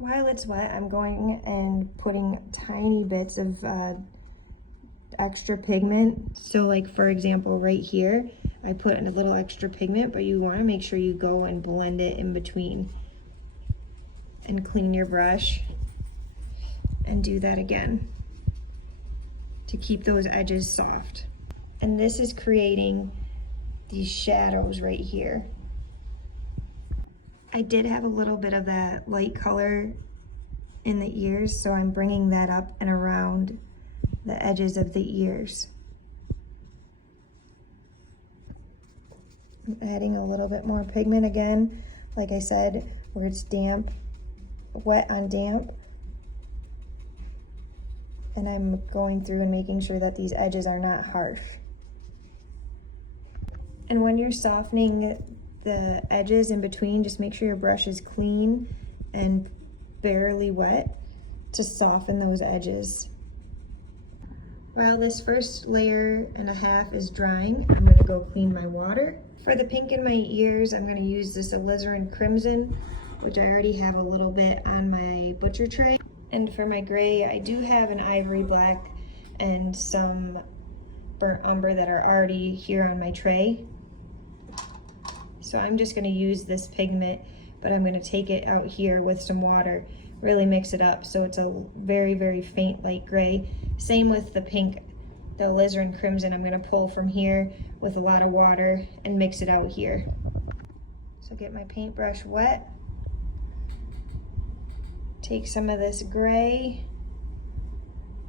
While it's wet, I'm going and putting tiny bits of extra pigment. So like for example, right here, I put in a little extra pigment, but you wanna make sure you go and blend it in between and clean your brush and do that again to keep those edges soft. And this is creating these shadows right here. I did have a little bit of that light color in the ears, so I'm bringing that up and around the edges of the ears. I'm adding a little bit more pigment again, like I said, where it's damp, wet on damp. And I'm going through and making sure that these edges are not harsh. And when you're softening the edges in between, just make sure your brush is clean and barely wet to soften those edges. While this first layer and a half is drying, I'm gonna go clean my water. For the pink in my ears, I'm gonna use this alizarin crimson, which I already have a little bit on my butcher tray. And for my gray, I do have an ivory black and some burnt umber that are already here on my tray. So I'm just gonna use this pigment, but I'm gonna take it out here with some water, really mix it up so it's a very, very faint light gray. Same with the pink, the alizarin crimson, I'm gonna pull from here with a lot of water and mix it out here. So get my paintbrush wet, take some of this gray,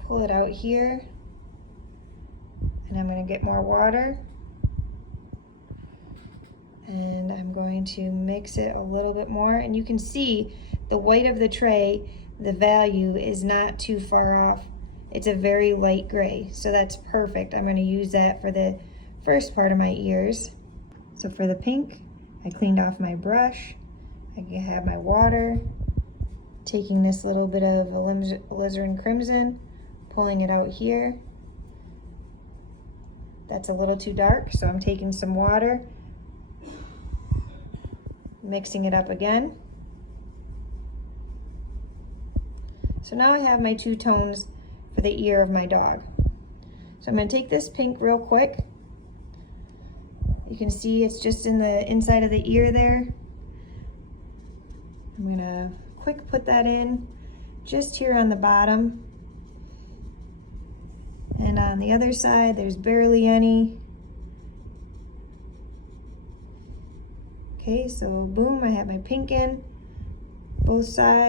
pull it out here, and I'm gonna get more water. And I'm going to mix it a little bit more, and you can see the white of the tray, the value is not too far off. It's a very light gray, so that's perfect. I'm going to use that for the first part of my ears. So for the pink, I cleaned off my brush, I have my water, taking this little bit of alizarin crimson, pulling it out here. That's a little too dark, so I'm taking some water, mixing it up again. So now I have my two tones for the ear of my dog. So I'm going to take this pink real quick. You can see it's just in the inside of the ear there. I'm going to quick put that in just here on the bottom. And on the other side, there's barely any. Okay, so boom, I have my pink in both sides.